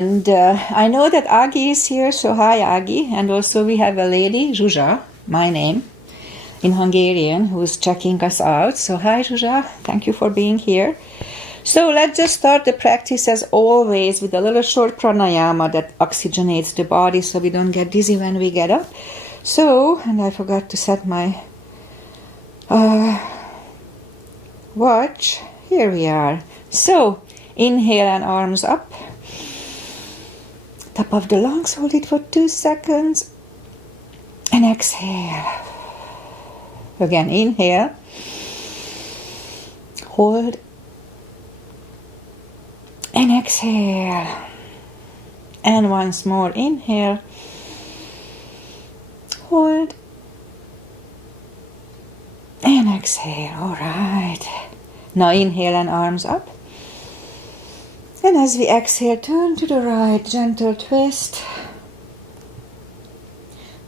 And I know that Agi is here, so hi Agi. And also we have a lady, Zsuzsa, my name, in Hungarian, who's checking us out. So hi Zsuzsa, thank you for being here. So let's just start the practice as always with a little short pranayama that oxygenates the body so we don't get dizzy when we get up. So, and I forgot to set my watch. Here we are. So, inhale and arms up. Top of the lungs, hold it for 2 seconds. And exhale. Again, inhale. Hold. And exhale. And once more, inhale. Hold. And exhale. All right. Now inhale and arms up. And as we exhale, turn to the right, gentle twist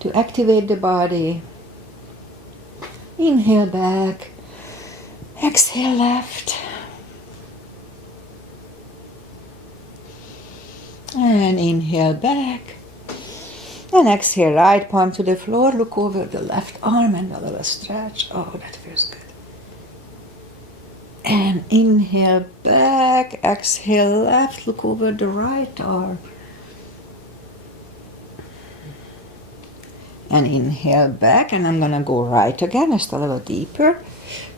to activate the body. Inhale back, exhale left, and inhale back, and exhale right palm to the floor, look over the left arm and a little stretch. Oh, that feels good. And inhale back, exhale left, look over the right arm. And inhale back, and I'm going to go right again, just a little deeper.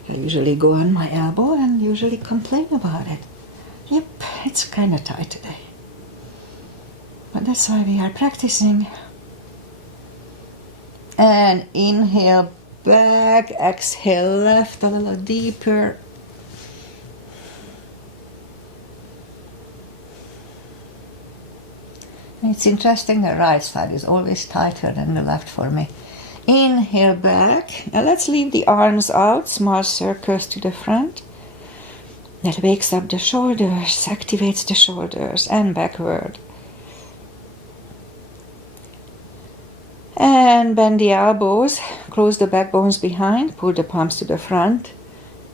I usually go on my elbow and usually complain about it. Yep, it's kind of tight today. But that's why we are practicing. And inhale back, exhale left, a little deeper. It's interesting, the right side is always tighter than the left for me. Inhale back. Now let's leave the arms out, small circles to the front. That wakes up the shoulders, activates the shoulders, and backward. And bend the elbows, close the backbones behind, pull the palms to the front,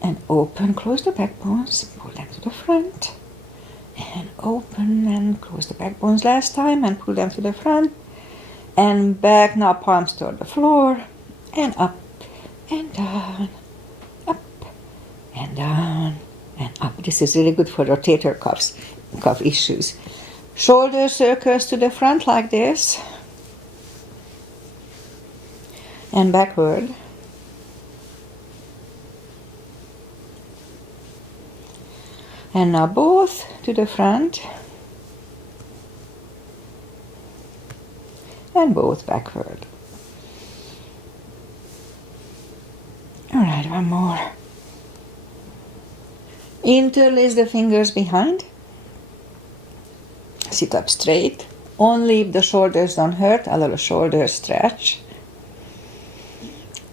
and open, close the backbones, pull them to the front. And open and close the backbones last time and pull them to the front and back. Now palms toward the floor and up and down, up and down and up. This is really good for rotator cuff issues. Shoulder circles to the front like this and backward. And now both to the front and both backward. All right, one more. Interlace the fingers behind. Sit up straight. Only if the shoulders don't hurt, a little shoulder stretch.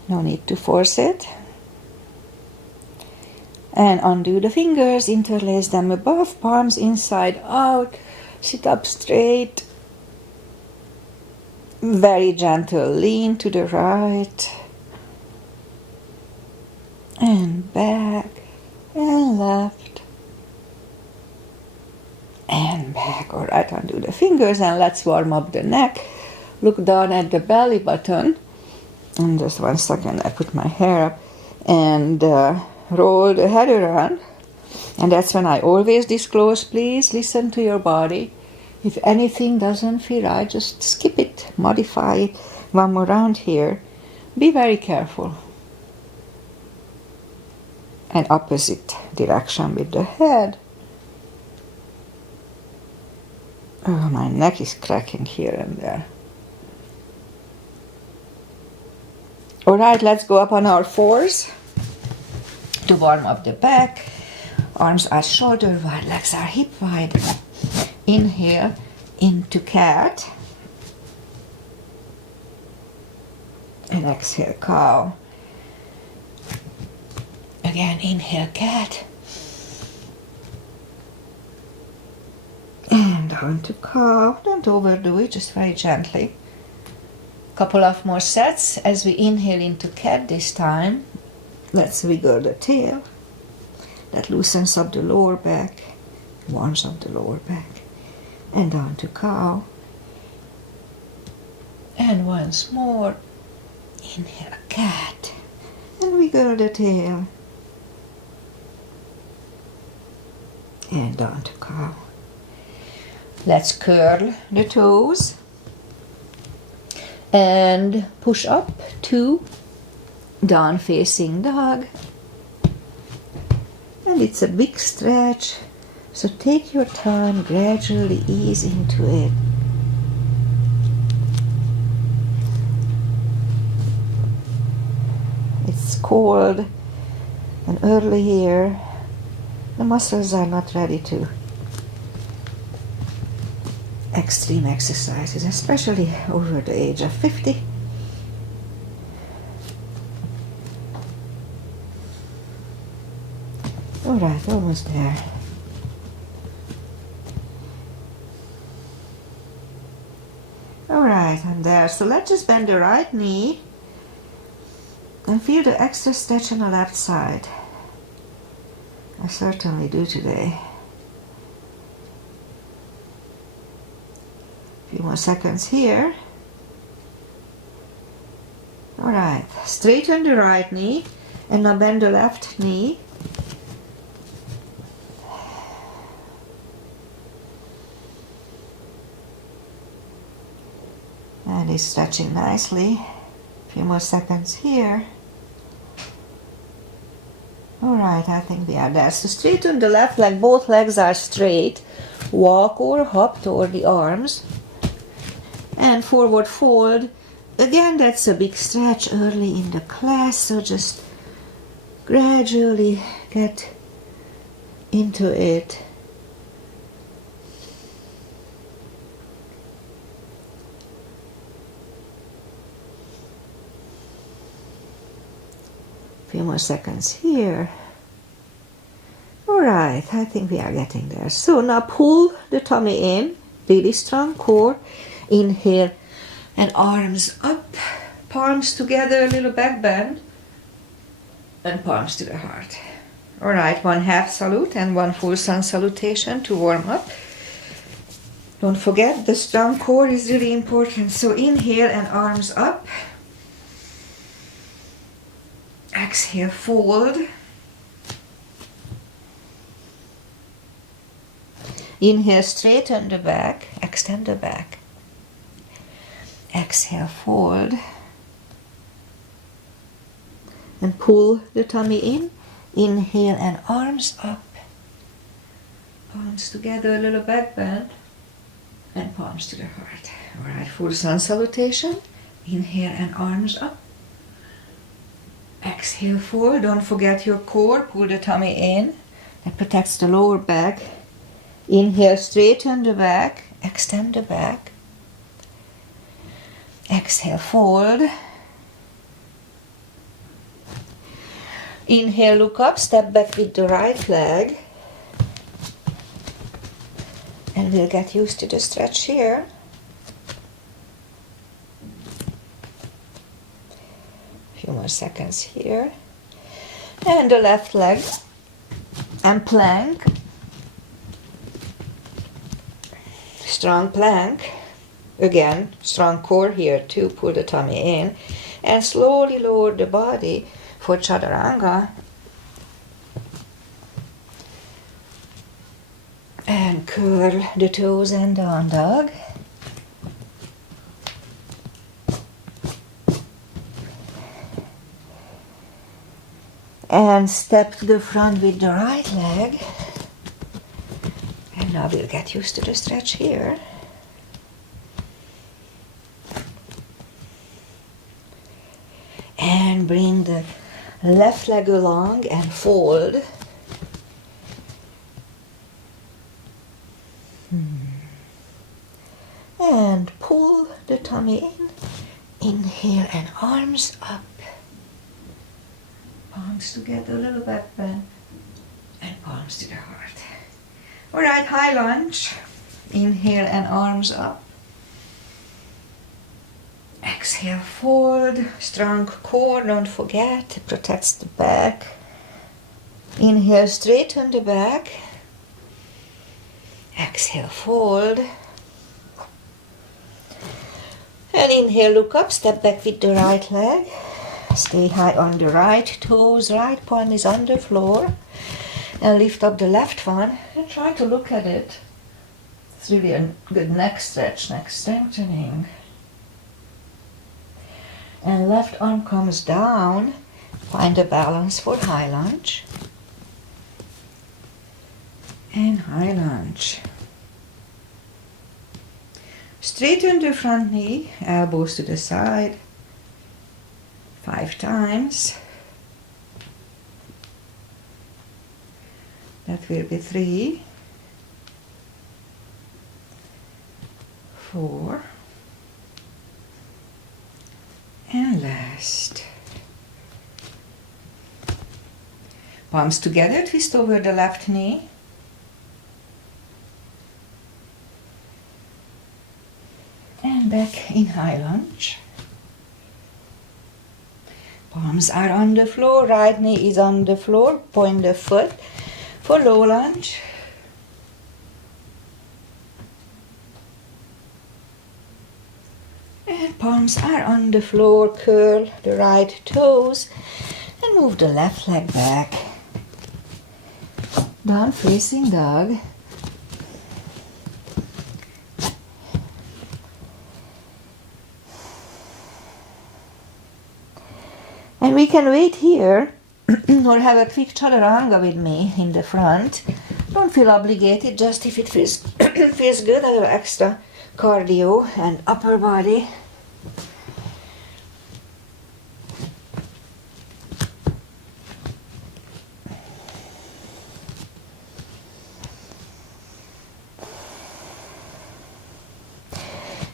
No need to force it. And undo the fingers, interlace them above, palms inside out, sit up straight, very gentle, lean to the right, and back, and left, and back. All right, undo the fingers and let's warm up the neck. Look down at the belly button. And just 1 second, I put my hair up and roll the head around, and that's when I always disclose, please listen to your body. If anything doesn't feel right, just skip it, modify it. One more round here. Be very careful. And opposite direction with the head. Oh, my neck is cracking here and there. All right, let's go up on our fours. To warm up the back, arms are shoulder wide, legs are hip wide. Inhale into cat. And exhale, cow. Again, inhale, cat. And down to cow. Don't overdo it, just very gently. Couple of more sets as we inhale into cat this time. Let's wiggle the tail. That loosens up the lower back, warms up the lower back. And down to cow. And once more. Inhale, cat. And wiggle the tail. And down to cow. Let's curl the toes. And push up to down facing dog. And it's a big stretch, so take your time, gradually ease into it. It's cold and early here. The muscles are not ready to extreme exercises, especially over the age of 50. Alright, almost there. Alright, I'm there. So let's just bend the right knee and feel the extra stretch on the left side. I certainly do today. A few more seconds here. Alright, straighten the right knee and now bend the left knee. And he's stretching nicely. A few more seconds here. Alright, I think we are there. So straighten the left leg, both legs are straight. Walk or hop toward the arms. And forward fold. Again, that's a big stretch early in the class, so just gradually get into it. Few more seconds here. Alright, I think we are getting there. So now pull the tummy in, really strong core. Inhale and arms up, palms together, a little back bend, and palms to the heart. Alright, one half salute and one full sun salutation to warm up. Don't forget, the strong core is really important. So inhale and arms up. Exhale, fold. Inhale, straighten the back, extend the back. Exhale, fold. And pull the tummy in. Inhale and arms up. Palms together, a little back bend. And palms to the heart. Alright, full sun salutation. Inhale and arms up. Exhale, fold. Don't forget your core. Pull the tummy in. That protects the lower back. Inhale, straighten the back. Extend the back. Exhale, fold. Inhale, look up. Step back with the right leg. And we'll get used to the stretch here. Few more seconds here. And the left leg and plank. Strong plank. Again, strong core here too. Pull the tummy in and slowly lower the body for chaturanga. And curl the toes and down dog. And step to the front with the right leg. And now we'll get used to the stretch here. And bring the left leg along and fold. And pull the tummy in. Inhale and arms up. Palms together, a little back bend. And palms to the heart. Alright, high lunge. Inhale and arms up. Exhale, fold. Strong core, don't forget, it protects the back. Inhale, straighten the back. Exhale, fold. And inhale, look up, step back with the right leg. Stay high on the right toes, right palm is on the floor. And lift up the left one and try to look at it. It's really a good neck stretch, neck strengthening. And left arm comes down. Find a balance for high lunge. And high lunge. Straighten the front knee, elbows to the side. 5 times. That will be 3, 4, and last. Palms together, twist over the left knee. And back in high lunge. Palms are on the floor, right knee is on the floor, point the foot for low lunge. And palms are on the floor, curl the right toes and move the left leg back. Down facing dog. And we can wait here or have a quick chaturanga with me in the front. Don't feel obligated, just if it feels, feels good, a little extra cardio and upper body.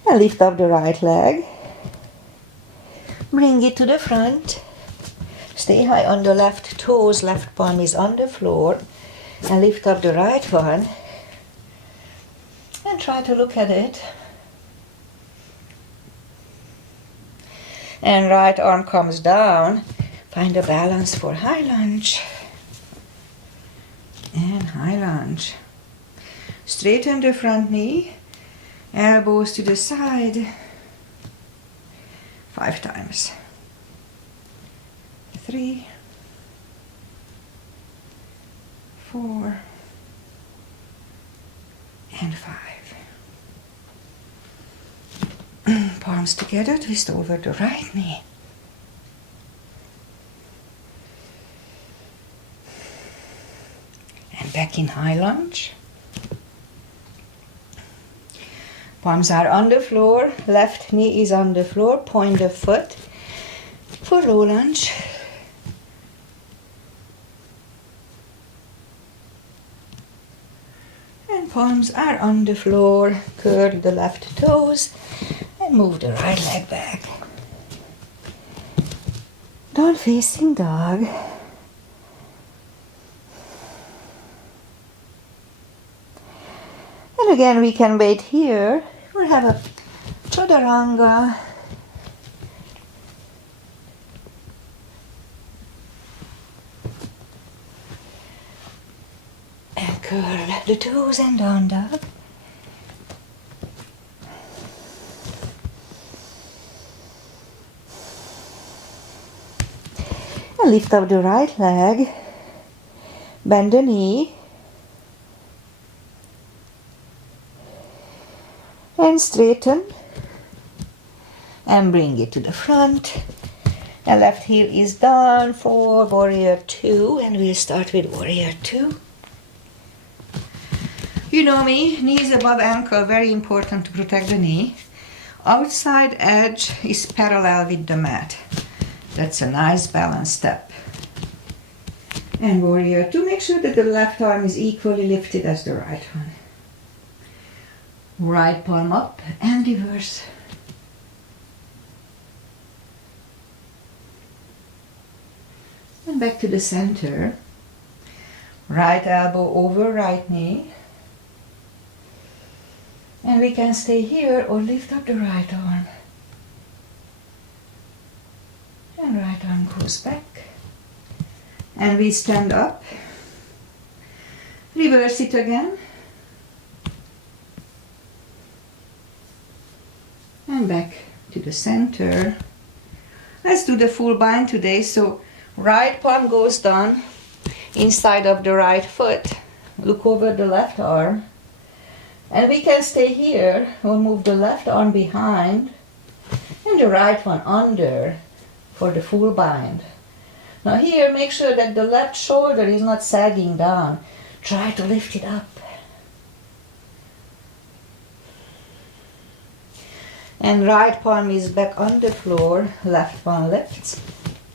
And lift up the right leg. Bring it to the front. Stay high on the left toes, left palm is on the floor. And lift up the right one. And try to look at it. And right arm comes down. Find a balance for high lunge. And high lunge. Straighten the front knee. Elbows to the side. 5 times. 3, 4, and 5. Palms together, twist over the right knee. And back in high lunge. Palms are on the floor, left knee is on the floor, point the foot for low lunge. And palms are on the floor, curl the left toes and move the right leg back. Down facing dog. And again we can wait here. We'll have a chaturanga. And curl the toes and down dog. And lift up the right leg. Bend the knee. And straighten and bring it to the front. The left heel is down for warrior 2 and we'll start with warrior 2. You know me, knees above ankle, very important to protect the knee. Outside edge is parallel with the mat. That's a nice balance step. And warrior 2, make sure that the left arm is equally lifted as the right one. Right palm up and reverse. And back to the center. Right elbow over right knee. And we can stay here or lift up the right arm. And right arm goes back. And we stand up. Reverse it again. And back to the center. Let's do the full bind today. So right palm goes down inside of the right foot. Look over the left arm. And we can stay here. We'll move the left arm behind and the right one under for the full bind. Now here, make sure that the left shoulder is not sagging down. Try to lift it up. And right palm is back on the floor, left palm lifts.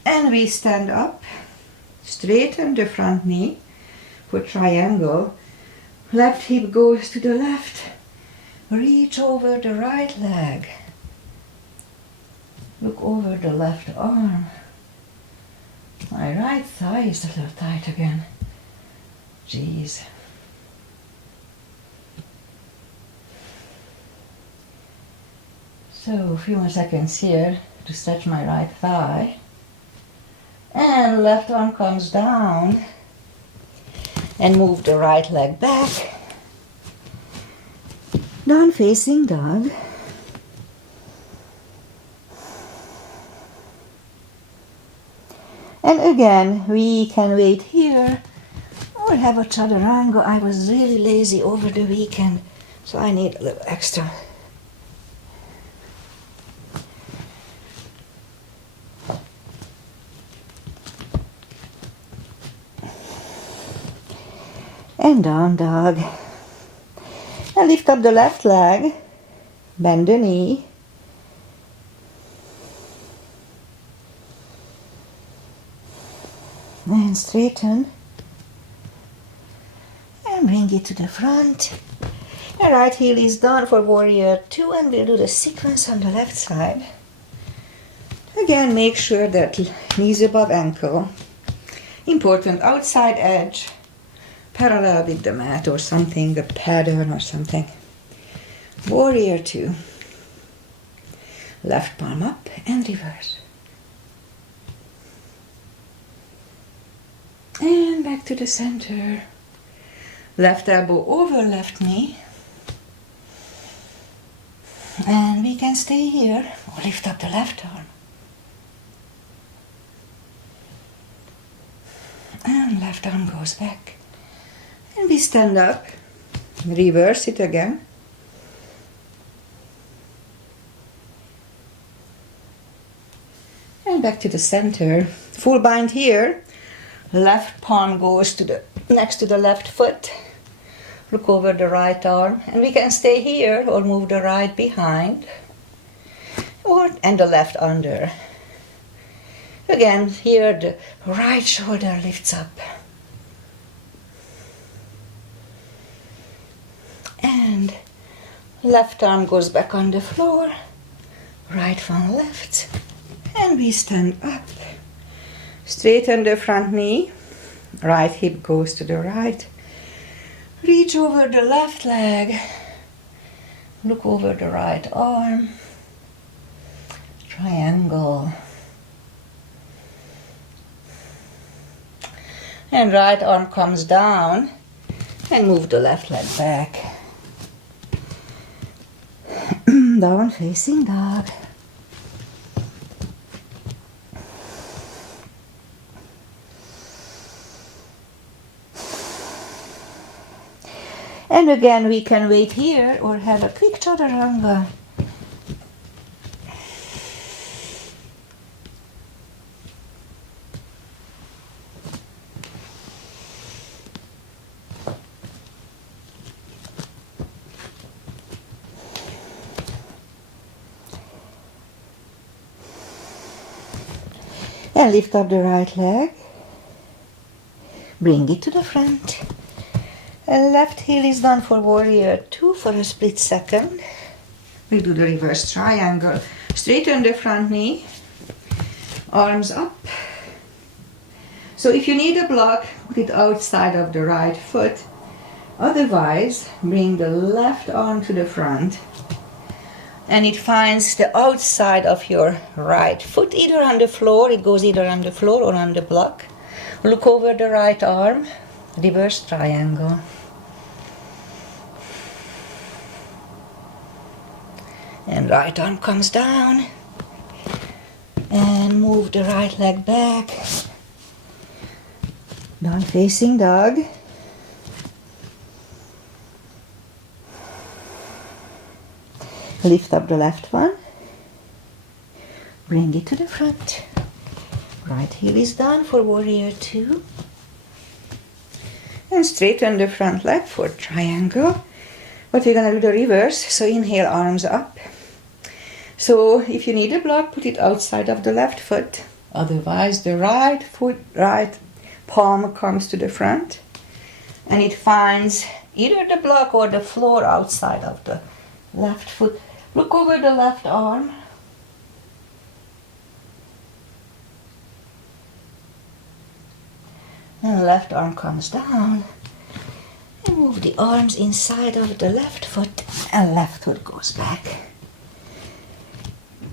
And we stand up, straighten the front knee for triangle. Left hip goes to the left. Reach over the right leg. Look over the left arm. My right thigh is a little tight again. Jeez. So a few more seconds here to stretch my right thigh. And left arm comes down. And move the right leg back. Down facing dog. And again, we can wait here or have a chaturanga. I was really lazy over the weekend, so I need a little extra. And down dog. And lift up the left leg, bend the knee. And straighten. And bring it to the front. The right heel is done for warrior 2 and we'll do the sequence on the left side. Again, make sure that knees above ankle. Important, outside edge. Parallel with the mat or something, a pattern or something. Warrior 2. Left palm up and reverse. And back to the center. Left elbow over left knee. And we can stay here or lift up the left arm. And left arm goes back. And we stand up, reverse it again. And back to the center. Full bind here. Left palm goes to the next to the left foot. Look over the right arm. And we can stay here or move the right behind. And the left under. Again, here the right shoulder lifts up. And left arm goes back on the floor, right one left, and we stand up. Straighten the front knee, right hip goes to the right. Reach over the left leg, look over the right arm, triangle. And right arm comes down and move the left leg back. Down facing dog. And again, we can wait here or have a quick chaturanga. And lift up the right leg. Bring it to the front. And left heel is done for warrior 2 for a split second. We do the reverse triangle. Straighten the front knee. Arms up. So if you need a block, put it outside of the right foot. Otherwise, bring the left arm to the front. And it finds the outside of your right foot, either on the floor, it goes either on the floor or on the block. Look over the right arm, reverse triangle. And right arm comes down. And move the right leg back. Down facing dog. Lift up the left one. Bring it to the front. Right heel is down for warrior 2. And straighten the front leg for triangle. But we're gonna do the reverse, so inhale, arms up. So if you need a block, put it outside of the left foot. Otherwise, the right foot, right palm comes to the front. And it finds either the block or the floor outside of the left foot. Look over the left arm. And left arm comes down. And move the arms inside of the left foot. And left foot goes back.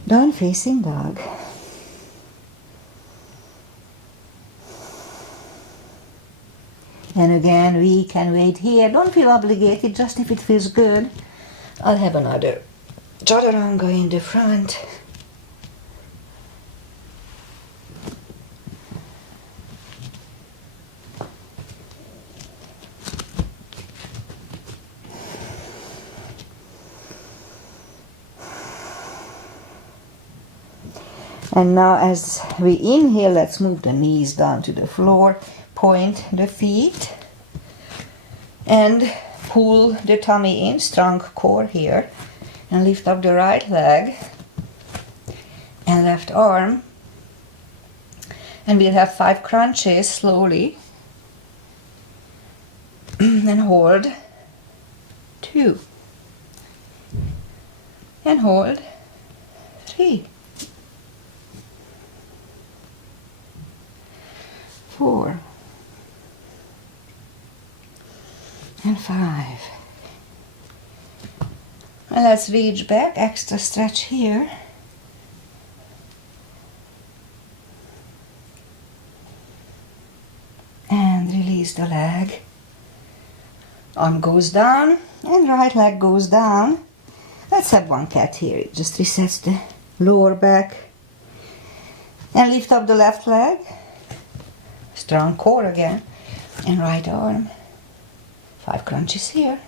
Down facing dog. And again, we can wait here. Don't feel obligated, just if it feels good. I'll have another chaturanga in the front. And now as we inhale, let's move the knees down to the floor, point the feet, and pull the tummy in, strong core here, and lift up the right leg and left arm. And we'll have 5 crunches slowly. And hold 2. And hold 3. 4 and 5. And let's reach back, extra stretch here. And release the leg. Arm goes down and right leg goes down. Let's have one cat here. It just resets the lower back. And lift up the left leg. Strong core again, and right arm. 5 crunches here.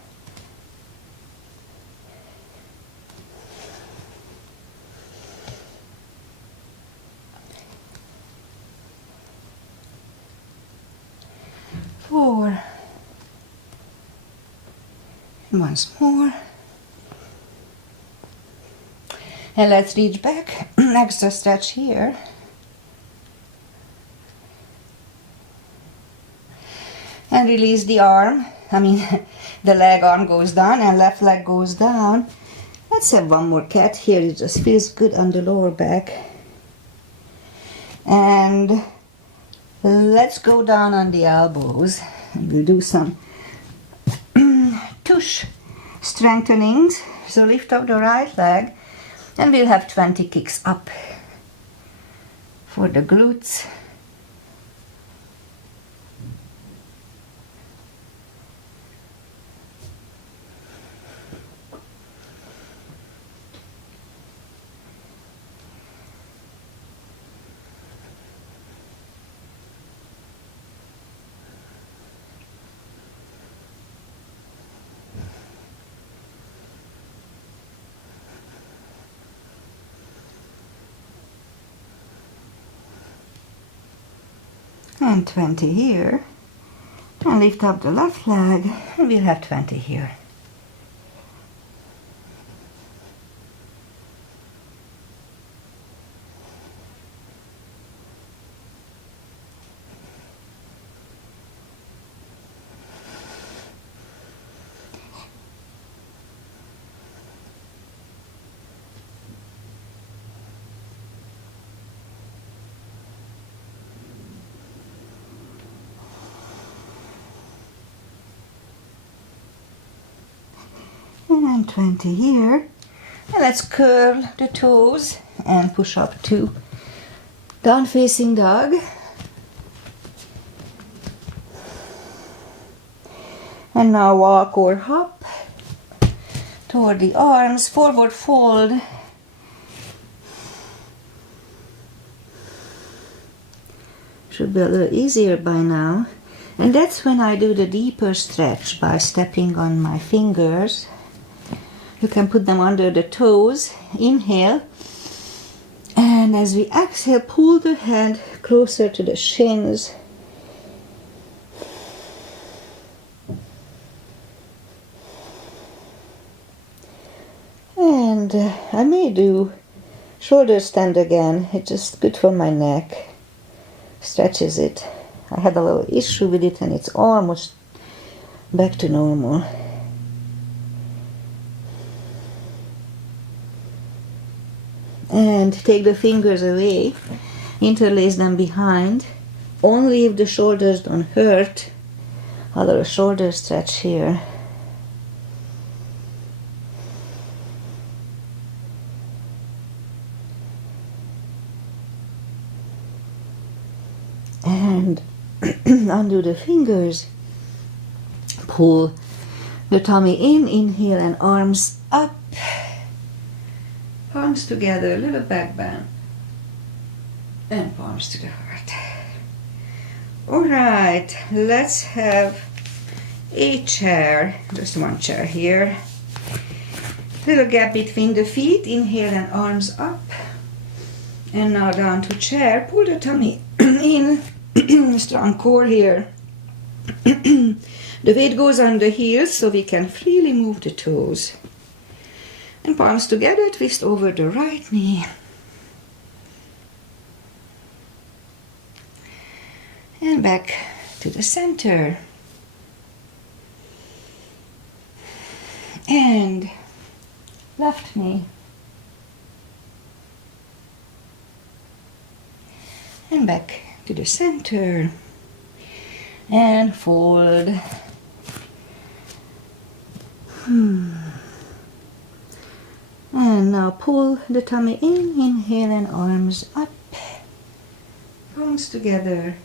Four. And once more. And let's reach back. Extra stretch here. And release the arm, the leg arm goes down and left leg goes down. Let's have one more cat here, it just feels good on the lower back. And let's go down on the elbows. And we'll do some tush strengthenings. So lift up the right leg and we'll have 20 kicks up for the glutes. And 20 here, and lift up the left leg, and we'll have 20 here. And 20 here. And let's curl the toes and push up to down facing dog. And now walk or hop to toward the arms, forward fold. Should be a little easier by now. And that's when I do the deeper stretch by stepping on my fingers. You can put them under the toes. Inhale. And as we exhale, pull the head closer to the shins. And I may do shoulder stand again. It's just good for my neck. Stretches it. I had a little issue with it and it's almost back to normal. And take the fingers away, interlace them behind, only if the shoulders don't hurt. A little shoulder stretch here. And undo the fingers, pull the tummy in, inhale and arms up, palms together, a little back bend, and palms to the heart. Alright, let's have a chair, just one chair here, little gap between the feet, inhale and arms up, and now down to chair, pull the tummy in, strong core here. The weight goes on the heels so we can freely move the toes. And palms together, twist over the right knee. And back to the center. And left knee. And back to the center. And fold. And now pull the tummy in, inhale and arms up. Palms together,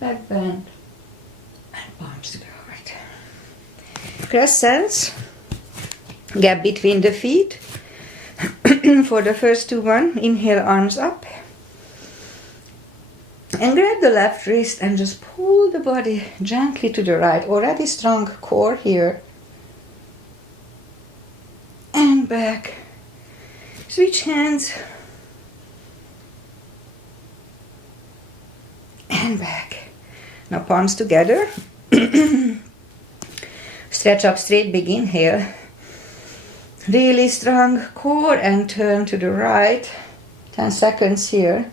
back bend, and palms to the heart. Crescents, gap between the feet. For the first two inhale, arms up. And grab the left wrist and just pull the body gently to the right. Already strong core here. And back. Switch hands. And back. Now palms together. Stretch up straight, big inhale. Really strong core and turn to the right. 10 seconds here.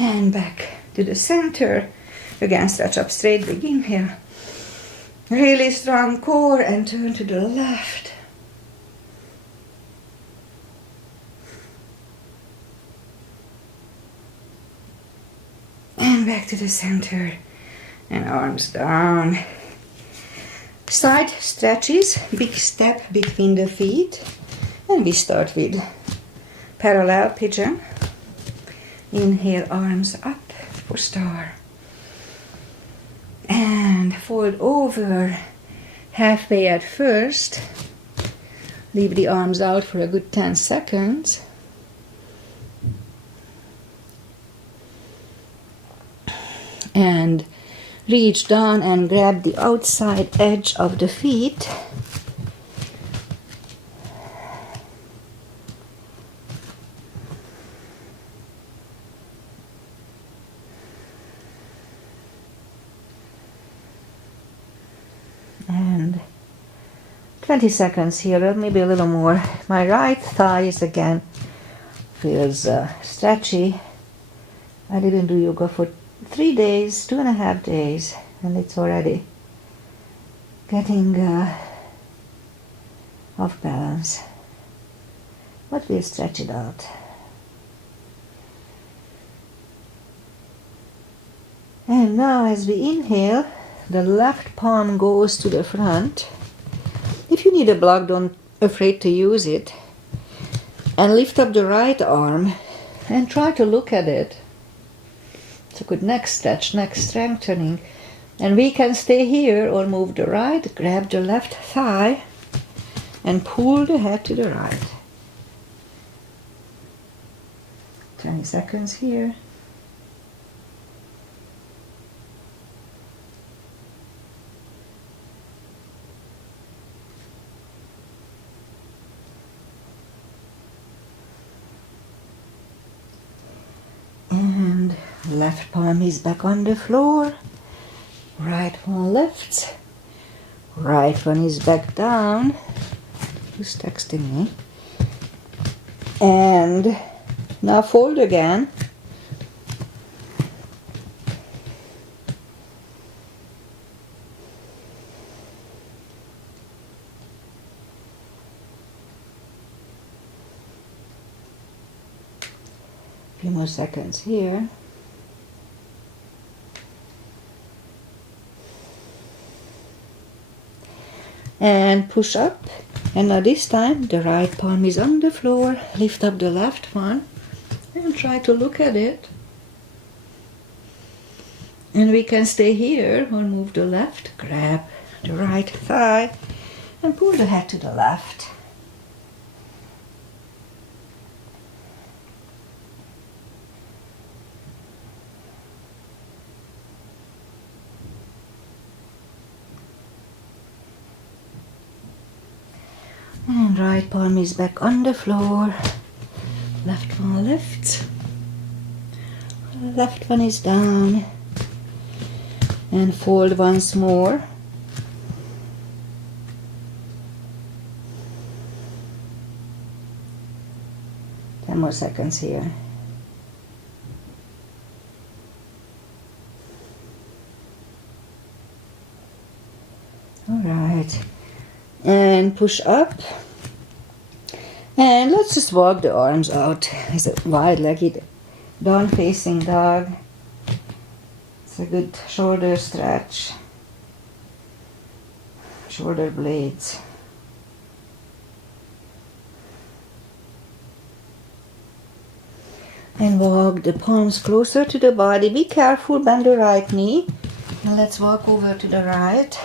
And back to the center. Again, stretch up straight, big inhale. Really strong core and turn to the left. And back to the center. And arms down. Side stretches, big step between the feet. And we start with parallel pigeon. Inhale, arms up for star. And fold over halfway at first. Leave the arms out for a good 10 seconds. And reach down and grab the outside edge of the feet. And 20 seconds here, or maybe a little more. My right thigh is again feels stretchy. I didn't do yoga for 3 days, 2.5 days, and it's already getting off balance. But we'll stretch it out. And now as we inhale, the left palm goes to the front. If you need a block, don't afraid to use it. And lift up the right arm and try to look at it. It's a good neck stretch, neck strengthening. And we can stay here or move the right, grab the left thigh and pull the head to the right. 20 seconds here. And left palm is back on the floor. Right one lifts. Right one is back down. Who's texting me? And now fold again. A few more seconds here. And push up. And now this time the right palm is on the floor. Lift up the left one and try to look at it. And we can stay here or move the left, grab the right thigh and pull the head to the left. And right palm is back on the floor. Left one lifts. Left one is down. And fold once more. Ten more seconds here. All right. And push up. And let's just walk the arms out. It's a wide-legged down-facing dog. It's a good shoulder stretch. Shoulder blades. And walk the palms closer to the body. Be careful, bend the right knee. And let's walk over to the right.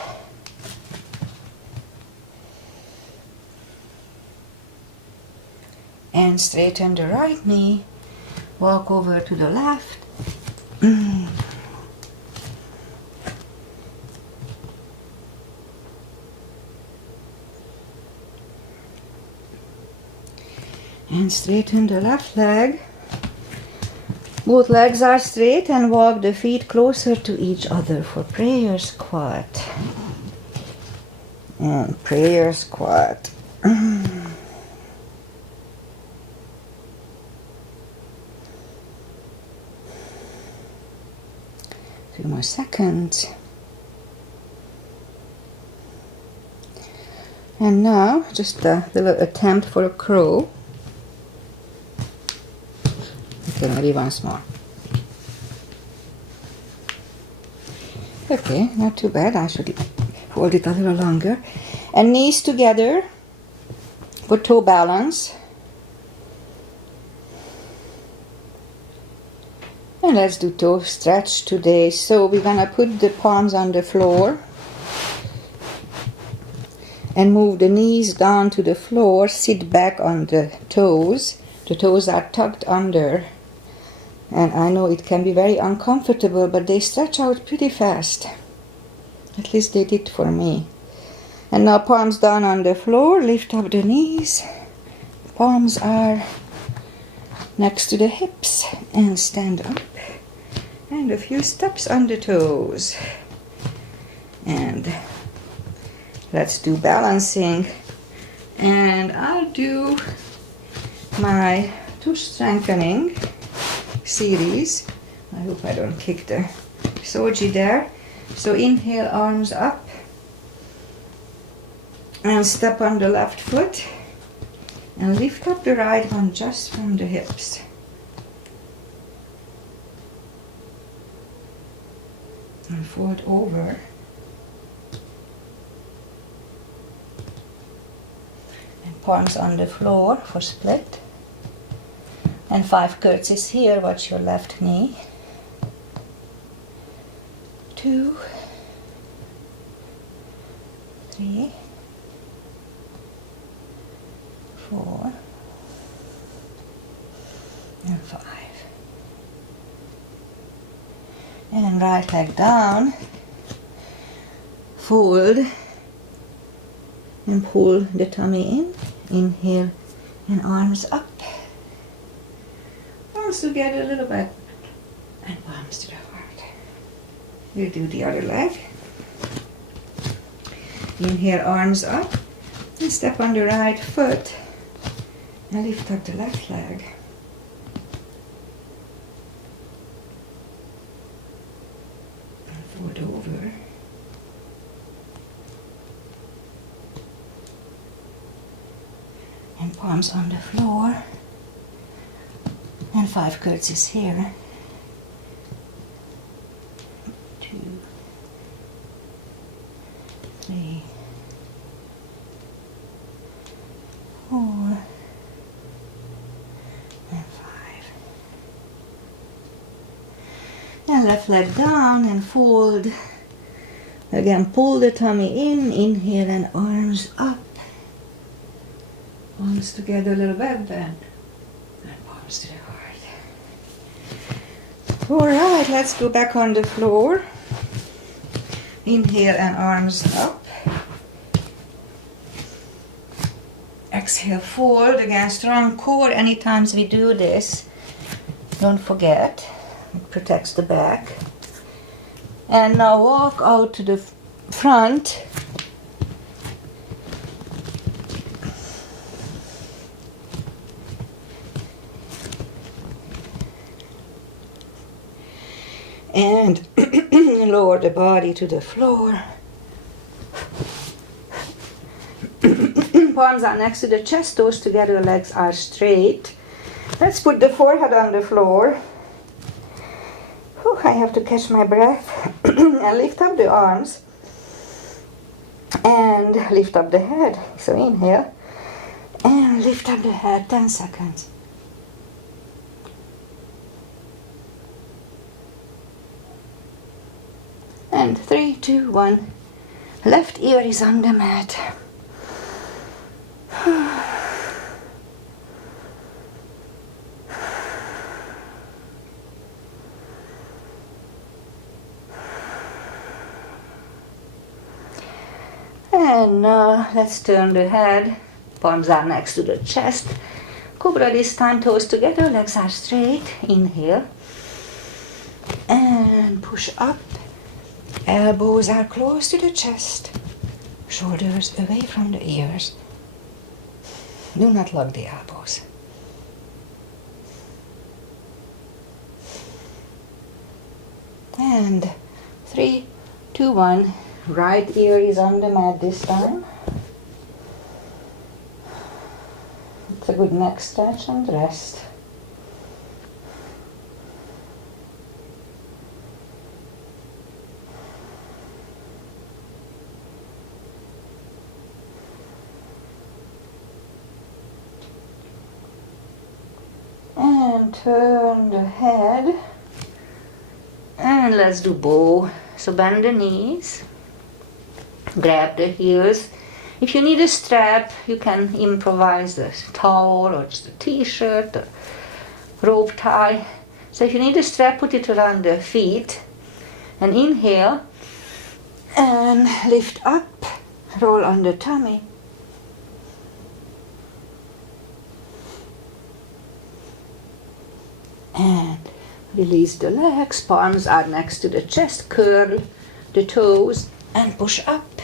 And straighten the right knee, walk over to the left. And straighten the left leg. Both legs are straight and walk the feet closer to each other for prayer squat. And prayer squat. 3 more seconds. And now, just a little attempt for a crow. Okay, maybe once more. Okay, not too bad. I should hold it a little longer. And knees together for toe balance. And let's do toe stretch today. So we're gonna put the palms on the floor and move the knees down to the floor. Sit back on the toes. The toes are tucked under. And I know it can be very uncomfortable, but they stretch out pretty fast. At least they did for me. And now palms down on the floor. Lift up the knees. Palms are next to the hips and stand up. And a few steps on the toes. And let's do balancing. And I'll do my toe strengthening series. I hope I don't kick the soji there. So inhale, arms up. And step on the left foot. And lift up the right one just from the hips. And fold over. And palms on the floor for split. And 5 curtsies here, watch your left knee. 2, 3, 4, and 5. And right leg down, fold and pull the tummy in, inhale and arms up. Arms together a little bit and palms to the heart. We'll do the other leg. Inhale, arms up, and step on the right foot and lift up the left leg. And fold over. And palms on the floor. And 5 curtsies here. 2, 3, 4, and 5. And left leg down and fold. Again, pull the tummy in, inhale and arms up. Palms together, a little bit bend. And palms to the heart. Alright, let's go back on the floor. Inhale and arms up. Exhale, fold. Again, strong core. Anytime we do this, don't forget, it protects the back. And now walk out to the front. And lower the body to the floor. Palms are next to the chest, toes together, legs are straight. Let's put the forehead on the floor. Whew, I have to catch my breath. And lift up the arms. And lift up the head. So inhale. And lift up the head, 10 seconds. And 3, 2, 1. Left ear is on the mat. And now let's turn the head. Palms are next to the chest. Cobra this time, toes together, legs are straight. Inhale. And push up. Elbows are close to the chest. Shoulders away from the ears. Do not lock the elbows. And 3, 2, 1. Right ear is on the mat this time. It's a good neck stretch and rest. And turn the head. And let's do bow. So bend the knees. Grab the heels. If you need a strap, you can improvise a towel or just a t-shirt or rope tie. So if you need a strap, put it around the feet. And inhale. And lift up. Roll on the tummy. And release the legs, palms are next to the chest, curl the toes and push up.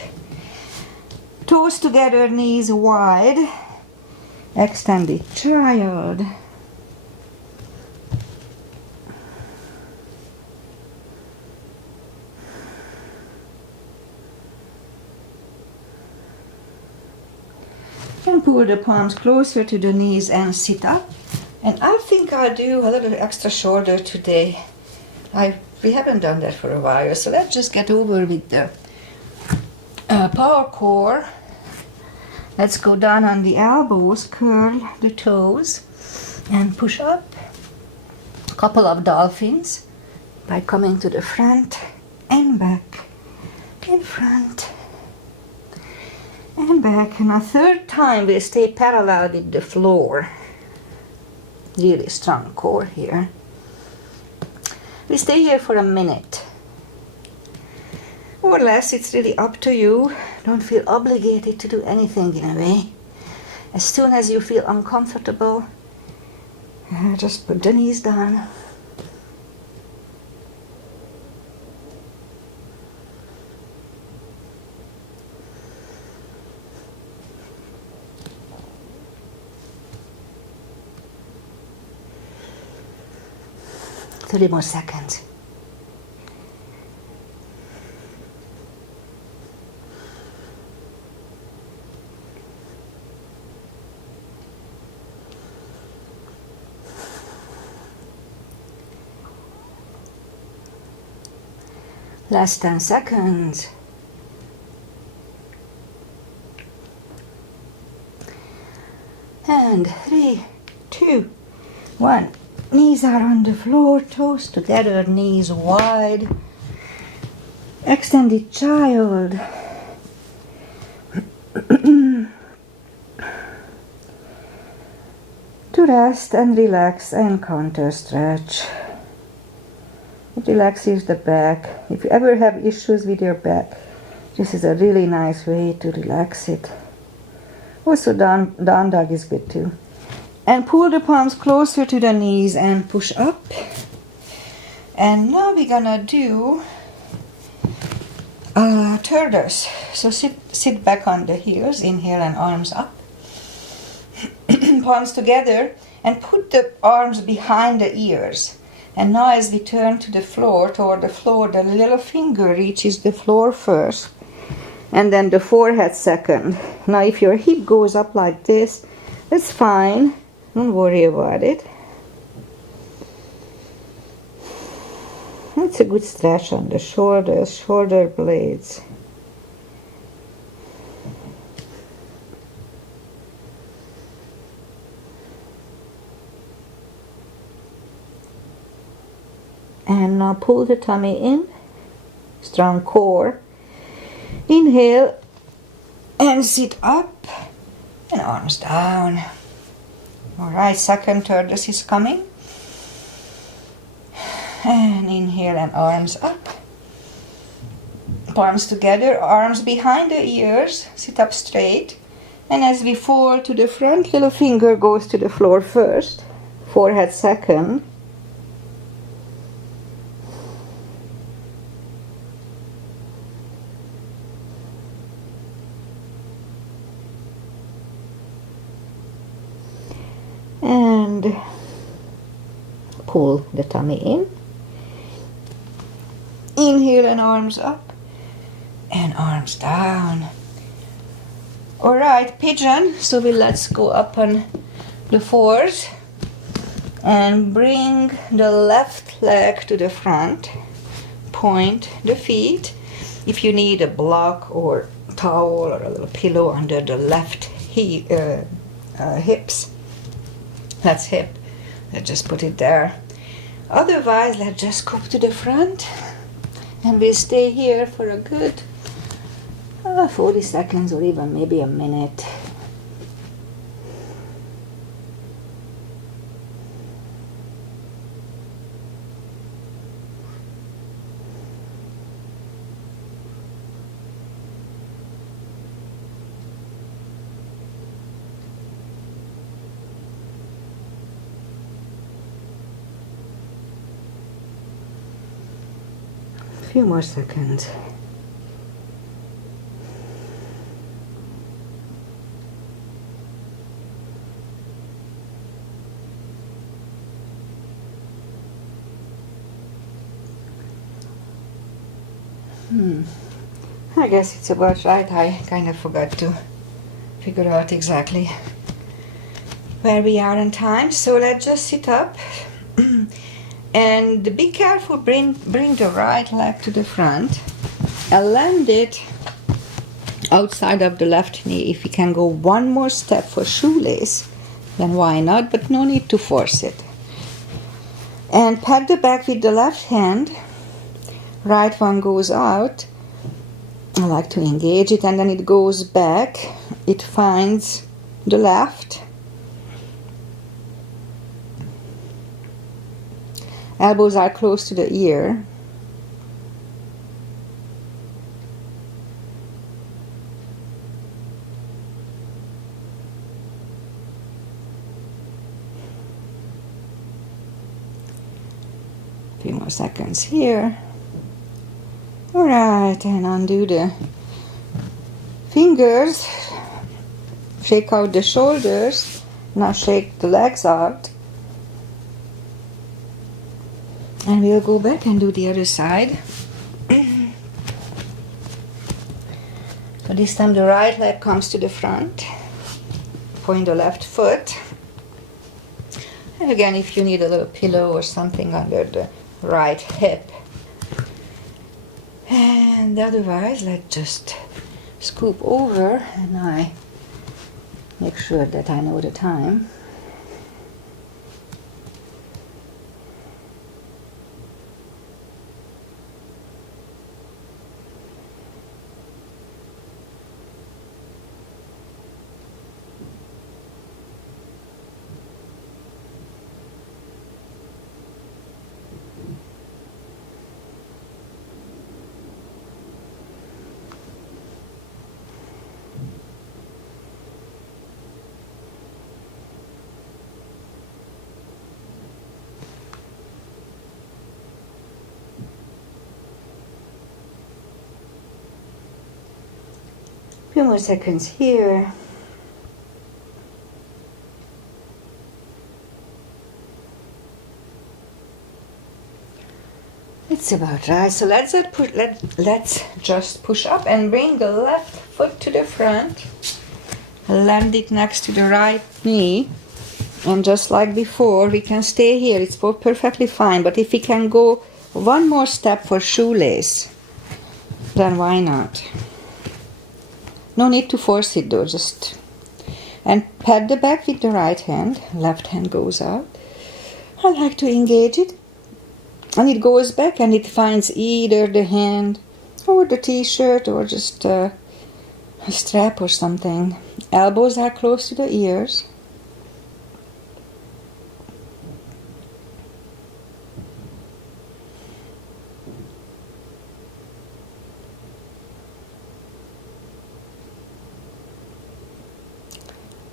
Toes together, knees wide, extended child. And pull the palms closer to the knees and sit up. And I think I'll do a little extra shoulder today. We haven't done that for a while, so let's just get over with the power core. Let's go down on the elbows, curl the toes, and push up. A couple of dolphins by coming to the front. and back, in front, and back. And a third time we stay parallel with the floor. Really strong core here. We stay here for a minute or less. It's really up to you. Don't feel obligated to do anything in a way. As soon as you feel uncomfortable, just put the knees down. Thirty more seconds. Last 10 seconds. And 3, 2, 1. Knees are on the floor, toes together, knees wide. Extended child. To rest and relax and counter stretch. It relaxes the back. If you ever have issues with your back, this is a really nice way to relax it. Also down dog is good too. And pull the palms closer to the knees and push up. And now we're gonna do turtles. So sit back on the heels, inhale and arms up. Palms together and put the arms behind the ears. And now as we turn to the floor, toward the floor, the little finger reaches the floor first and then the forehead second. Now if your hip goes up like this, that's fine. Don't worry about it. It's a good stretch on the shoulders, shoulder blades. And now pull the tummy in, strong core. Inhale and sit up and arms down. Alright, second tortoise is coming. And inhale and arms up. Palms together, arms behind the ears, sit up straight. And as we fall to the front, little finger goes to the floor first, forehead second. And pull the tummy in. Inhale and arms up and arms down. Alright, pigeon. So let's go up on the fours and bring the left leg to the front. Point the feet. If you need a block or towel or a little pillow under the left hips, let's just put it there. Otherwise, let's just go to the front and we'll stay here for a good 40 seconds or even maybe a minute. Few more seconds. I guess it's about right. I kind of forgot to figure out exactly where we are in time. So let's just sit up. And be careful, bring the right leg to the front and land it outside of the left knee. If you can go one more step for shoelace, then why not, but no need to force it. And pat the back with the left hand, right one goes out. I like to engage it, and then it goes back. It finds the left. Elbows are close to the ear. A few more seconds here. Alright, and undo the fingers. Shake out the shoulders. Now shake the legs out. And we'll go back and do the other side. So this time the right leg comes to the front. Point the left foot. And again, if you need a little pillow or something under the right hip. And otherwise, let's just scoop over, and I make sure that I know the time. Few more seconds here. It's about right. So let's just push up and bring the left foot to the front. Land it next to the right knee. And just like before, we can stay here. It's perfectly fine. But if we can go one more step for shoelace, then why not? No need to force it though, just... And pat the back with the right hand. Left hand goes out. I like to engage it. And it goes back and it finds either the hand or the t-shirt or just a strap or something. Elbows are close to the ears.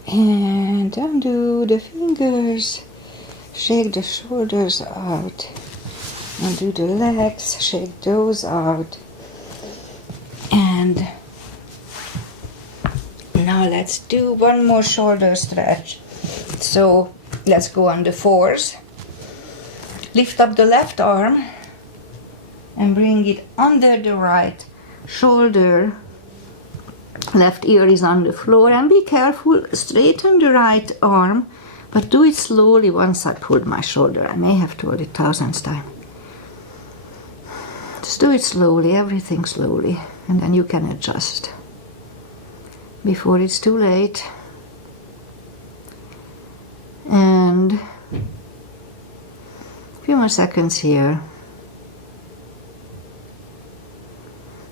And undo the fingers, shake the shoulders out, undo the legs, shake those out. And now let's do one more shoulder stretch. So let's go on the fours. Lift up the left arm and bring it under the right shoulder. Left ear is on the floor, and be careful, straighten the right arm, but do it slowly. Once I pulled my shoulder, I may have told it thousands times. Just do it slowly, everything slowly, and then you can adjust before it's too late. And a few more seconds here.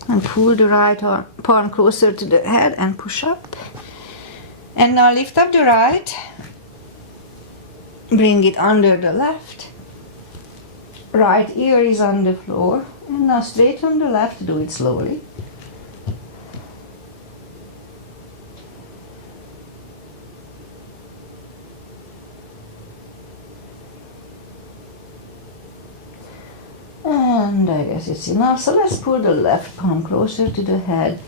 And pull the right palm closer to the head and push up. And now lift up the right. Bring it under the left. Right ear is on the floor. And now straighten the left. Do it slowly. And I guess it's enough. So let's pull the left palm closer to the head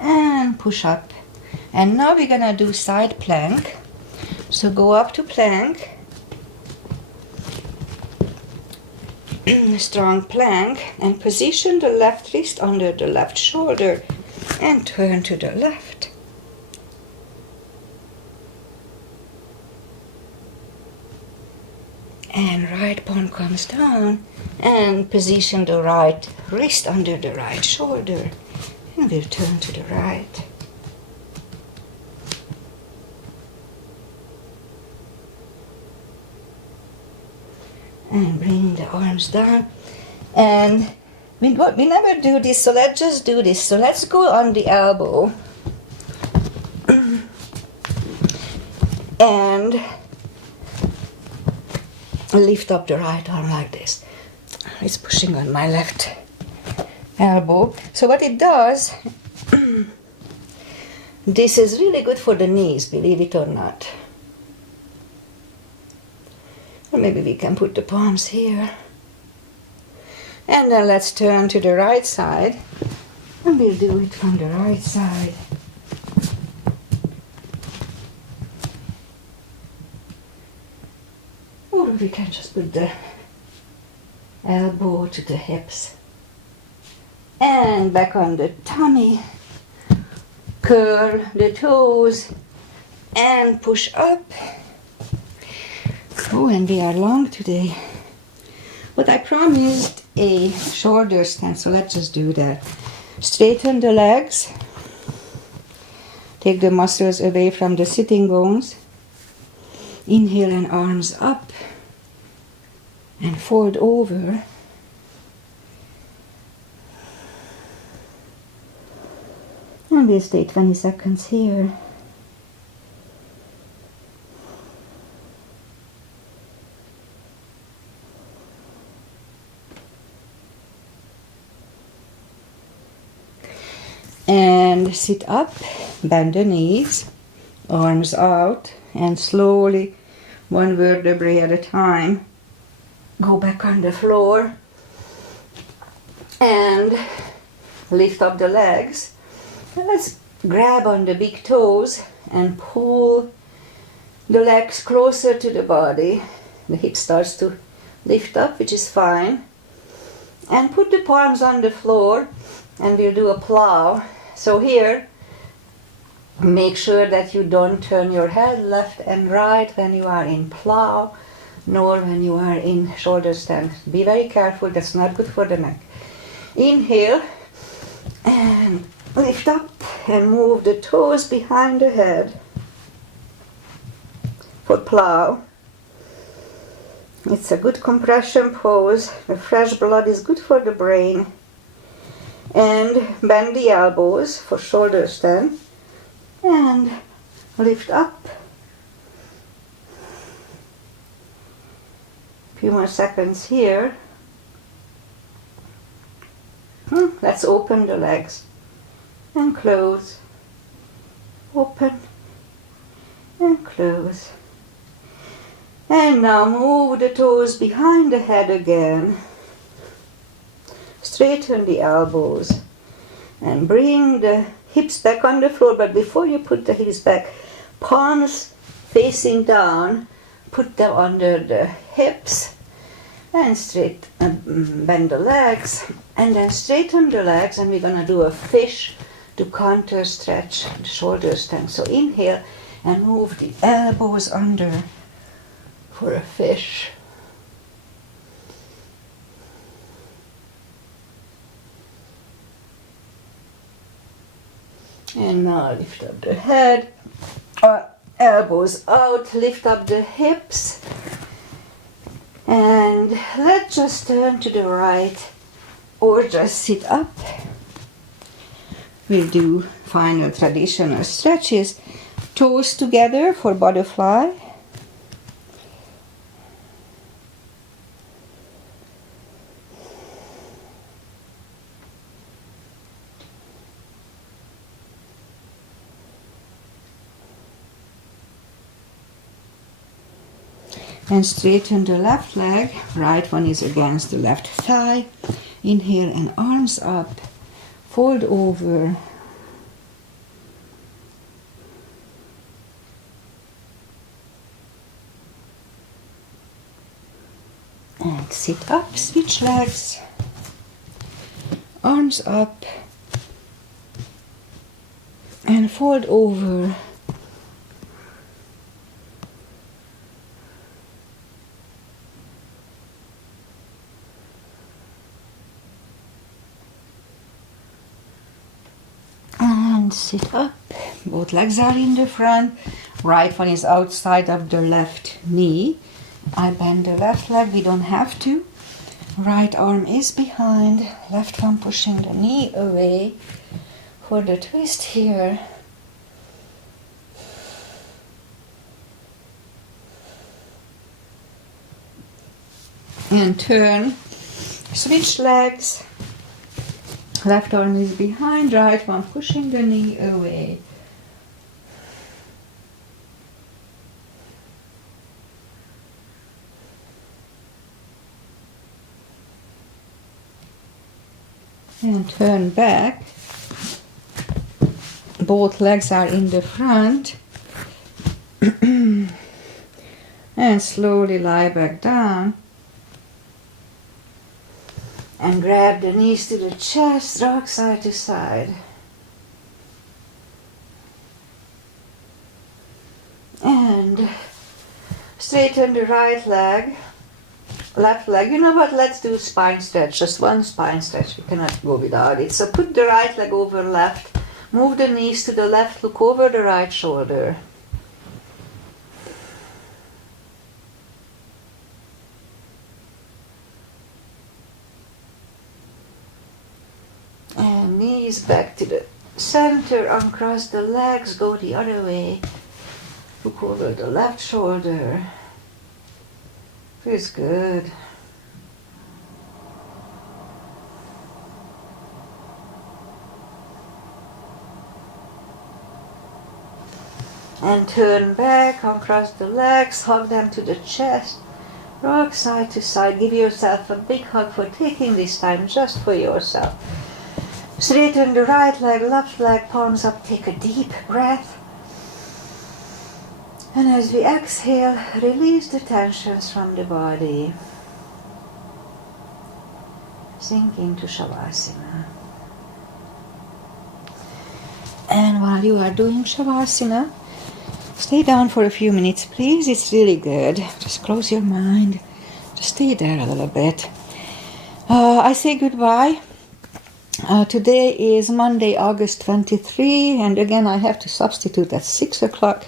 and push up. And now we're gonna do side plank. So go up to plank. Strong plank, and position the left wrist under the left shoulder and turn to the left. And right palm comes down, and position the right wrist under the right shoulder, and we'll turn to the right. And bring the arms down, and We never do this, so let's just do this. So let's go on the elbow. And lift up the right arm like this. It's pushing on my left elbow. So what it does, this is really good for the knees, believe it or not. Or maybe we can put the palms here. And then let's turn to the right side. And we'll do it from the right side. Or we can just put the elbow to the hips. And back on the tummy. Curl the toes and push up. Oh, and we are long today. But I promised a shoulder stand, so let's just do that. Straighten the legs. Take the muscles away from the sitting bones. Inhale and arms up. And fold over. And we'll stay 20 seconds here. And sit up, bend the knees, arms out, and slowly, one vertebrae at a time, go back on the floor and lift up the legs. And let's grab on the big toes and pull the legs closer to the body. The hip starts to lift up, which is fine. And put the palms on the floor and we'll do a plow. So here, make sure that you don't turn your head left and right when you are in plow, nor when you are in shoulder stand. Be very careful, that's not good for the neck. Inhale and lift up and move the toes behind the head for plow. It's a good compression pose. The fresh blood is good for the brain. And bend the elbows for shoulder stand and lift up. A few more seconds here. Let's open the legs and close. Open and close. And now move the toes behind the head again. Straighten the elbows and bring the hips back on the floor, but before you put the hips back, palms facing down, put them under the hips and bend the legs and then straighten the legs, and we're going to do a fish to counter stretch the shoulder stand. So inhale and move the elbows under for a fish. And now lift up the head, elbows out, lift up the hips, and let's just turn to the right or just sit up. We'll do final traditional stretches. Toes together for butterfly. And straighten the left leg, right one is against the left thigh. Inhale and arms up, fold over. And sit up, switch legs, arms up, and fold over. And sit up. Both legs are in the front. Right one is outside of the left knee. I bend the left leg, we don't have to. Right arm is behind, left one pushing the knee away for the twist here. And turn, switch legs, left arm is behind, right one pushing the knee away. And turn back, both legs are in the front, and slowly lie back down. And grab the knees to the chest, rock side to side. And straighten the right leg, left leg. You know what? Let's do spine stretch, just one spine stretch. We cannot go without it. So put the right leg over left, move the knees to the left, look over the right shoulder. And knees back to the center, uncross the legs, go the other way. Look over the left shoulder. Feels good. And turn back, uncross the legs, hug them to the chest. Rock side to side. Give yourself a big hug for taking this time just for yourself. Straighten the right leg, left leg, palms up, take a deep breath. And as we exhale, release the tensions from the body. Sink into Shavasana. And while you are doing Shavasana, stay down for a few minutes, please. It's really good. Just close your mind. Just stay there a little bit. I say goodbye. Today is Monday, August 23, and again I have to substitute at 6 o'clock.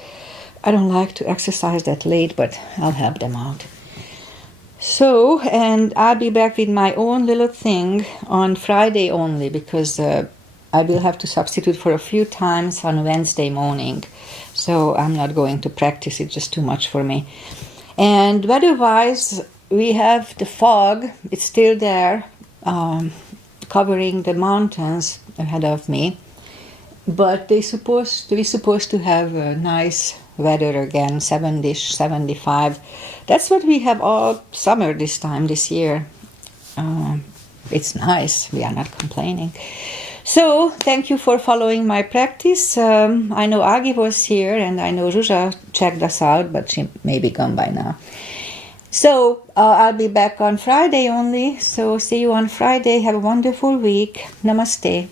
I don't like to exercise that late, but I'll help them out. So, and I'll be back with my own little thing on Friday only, because I will have to substitute for a few times on Wednesday morning. So I'm not going to practice, it's just too much for me. And weather-wise, we have the fog, it's still there, covering the mountains ahead of me. But we're supposed to have a nice weather again, 70-ish, 75. That's what we have all summer this year. It's nice, we are not complaining. So, thank you for following my practice. I know Agi was here, and I know Zsuzsa checked us out, but she may be gone by now. So, I'll be back on Friday only. So, see you on Friday. Have a wonderful week. Namaste.